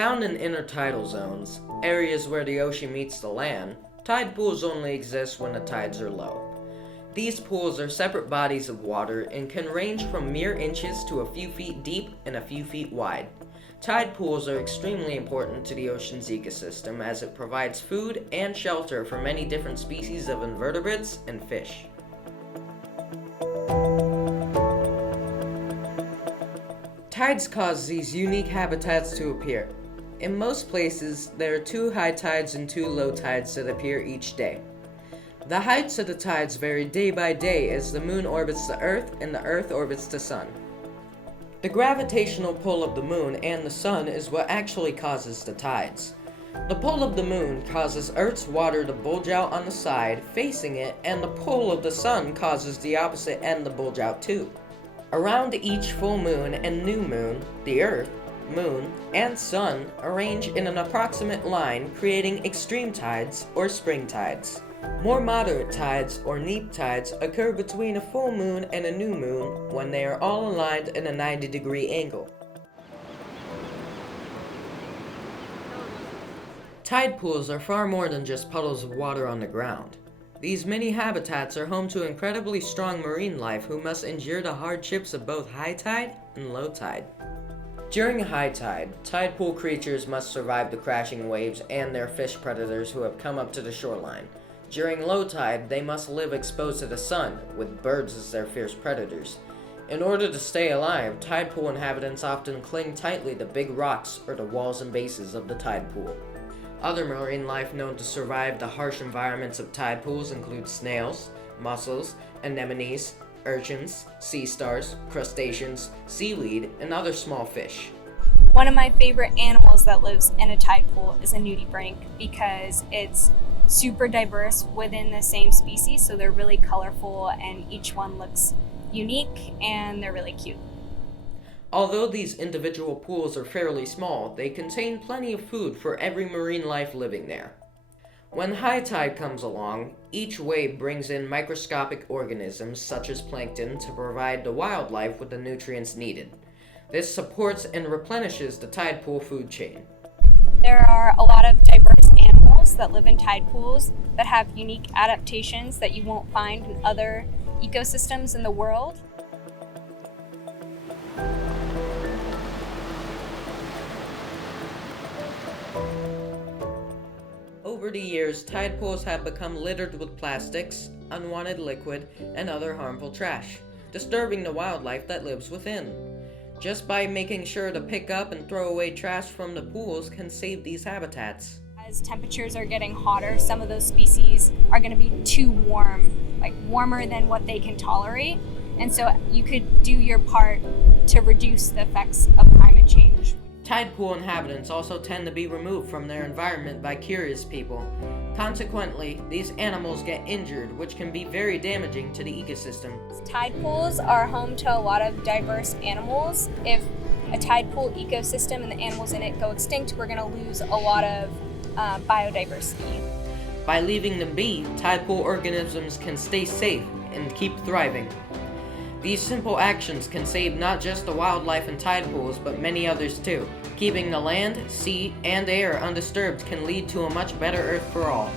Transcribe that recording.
Found in intertidal zones, areas where the ocean meets the land, tide pools only exist when the tides are low. These pools are separate bodies of water and can range from mere inches to a few feet deep and a few feet wide. Tide pools are extremely important to the ocean's ecosystem as it provides food and shelter for many different species of invertebrates and fish. Tides cause these unique habitats to appear. In most places, there are 2 high tides and 2 low tides that appear each day. The heights of the tides vary day by day as the moon orbits the Earth and the Earth orbits the sun. The gravitational pull of the moon and the sun is what actually causes the tides. The pull of the moon causes Earth's water to bulge out on the side facing it, and the pull of the sun causes the opposite end to bulge out too. Around each full moon and new moon, the Earth, moon, and sun arrange in an approximate line, creating extreme tides or spring tides. More moderate tides or neap tides occur between a full moon and a new moon when they are all aligned in a 90-degree angle. Tide pools are far more than just puddles of water on the ground. These mini habitats are home to incredibly strong marine life who must endure the hardships of both high tide and low tide. During high tide, tide pool creatures must survive the crashing waves and their fish predators who have come up to the shoreline. During low tide, they must live exposed to the sun, with birds as their fierce predators. In order to stay alive, tide pool inhabitants often cling tightly to big rocks or the walls and bases of the tide pool. Other marine life known to survive the harsh environments of tide pools include snails, mussels, anemones, urchins, sea stars, crustaceans, seaweed, and other small fish. One of my favorite animals that lives in a tide pool is a nudibranch because it's super diverse within the same species, so they're really colorful and each one looks unique and they're really cute. Although these individual pools are fairly small, they contain plenty of food for every marine life living there. When high tide comes along, each wave brings in microscopic organisms such as plankton to provide the wildlife with the nutrients needed. This supports and replenishes the tide pool food chain. There are a lot of diverse animals that live in tide pools that have unique adaptations that you won't find in other ecosystems in the world. Over the years, tide pools have become littered with plastics, unwanted liquid, and other harmful trash, disturbing the wildlife that lives within. Just by making sure to pick up and throw away trash from the pools can save these habitats. As temperatures are getting hotter, some of those species are going to be too warm, like warmer than what they can tolerate. And so you could do your part to reduce the effects of climate change. Tide pool inhabitants also tend to be removed from their environment by curious people. Consequently, these animals get injured, which can be very damaging to the ecosystem. Tide pools are home to a lot of diverse animals. If a tide pool ecosystem and the animals in it go extinct, we're going to lose a lot of biodiversity. By leaving them be, tide pool organisms can stay safe and keep thriving. These simple actions can save not just the wildlife in tide pools, but many others too. Keeping the land, sea, and air undisturbed can lead to a much better Earth for all.